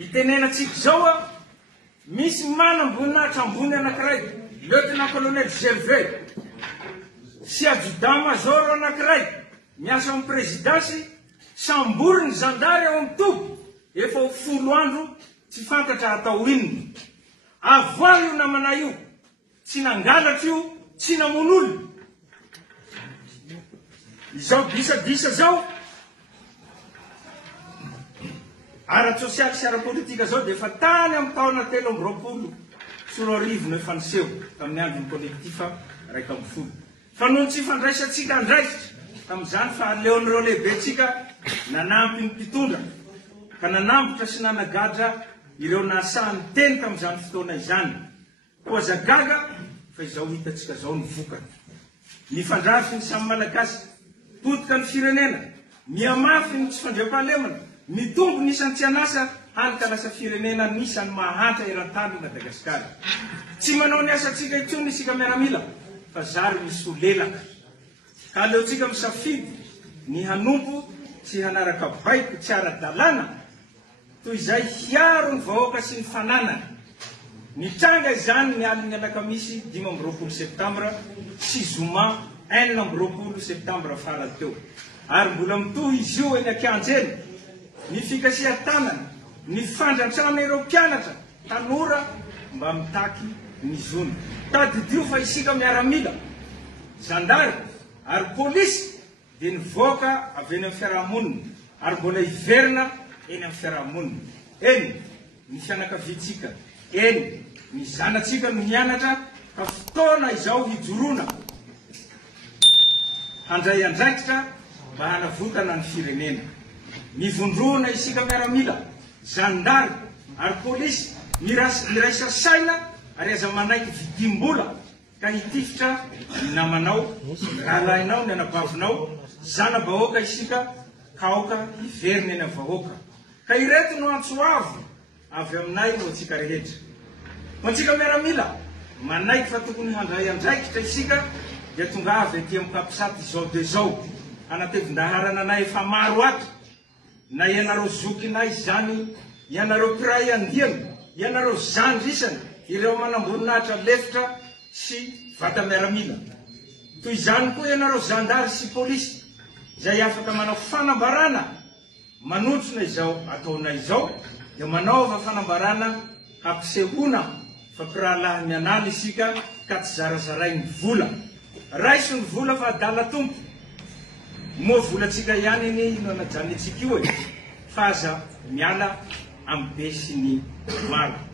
itenenantsika zao a misy manam-boninahitra ambony anankiray lieutenant-colonel Gervais sy adjudant-major anankiray miasa amin'ny présidansy samboriny zandary ao amin'ny tobo efa ho 10 andro tsy fantatra atao inona avoa io namana io tsy nangalatra io tsy namon'olona izao disadisa zao ara-sosialy sy ara-politika zao dia efa tany amin'ny taona 3 sy 4 efa niseho tamin'ny andron'ny kolektifa 1 fa noho tsy fandraisantsika andraisitra tamin'izany fa aleon'ireo lehibentsika nanampy ny mpitondra ka nanambotra sy nanagadra ireo nasahan'ny teny tamin'izany fotoana izany koa zagaga fa izao hitatsika zao ny vokany ny fandrafy ny samy malagasy potika ny firenena miamafy ny tsy fandriam-pahalemana mitombo nisan'ny tsy anasa halika lasa firenena nisan'ny mahantra eran-tany i Madagasikara tsy manao ny asantsika itsony isika miaramila fa zary misy olelaka ka aleotsika misafidy ny hanompo tsy hanaraka baiko tsy ara-dalàna toy izay hiaro ny vahoaka sy ny fananana nitranga izany ny aliny alakamisy 5 septambra sy zoma 4 septambra farany teo ary mbola mitohy izy io eny Ankianjely ny fikasia tanana ny fandrantrana ireo mpianatra tanora mba mitaky ny zona tadidio fa isika miaramila zandary ary polisy dia nivoaka avy eny amin'ny fiarahamonina ary mbola hiverina eny amin'ny fiarahamonina eny ny fianakaviantsika eny ny zanatsika no mianatra ka fotoana izao hijorona handray andraikitra mba hanavotana ny firenena mivondrona isika miaramila zandary ary polisy miraisa saina ary aza manaiky vidimbola ka hitifitra ny namanao rahalahinao ny anabavinao zana-bahoaka isika kaoka hiverina eny amin'ny vahoaka ka ireto no antsoavo avy aminay no atsika rehetra ho antsika miaramila manaiky fa tokony handray andraikitra isika dia tonga avy aty amin'ny kapisaty zao de zao anatevin-daharana anay efa maro ato na ianareo zokinay zany ianareo piray andiana ianareo zandrisany ireo manamboninahitra lefitra sy vata miaramila toy izany koa ianareo zandary sy polisy izay afaka manao fanambarana manotrona izao ataonay izao dia manaova fanambarana hampisehoana fa pirahalahy mianala isika ka tsy zarazaray ny vola raiso ny vola fa adala tompo moa volatsika ihany iny no anajanitsika io e fa aza miala amin'ny be sy ny maro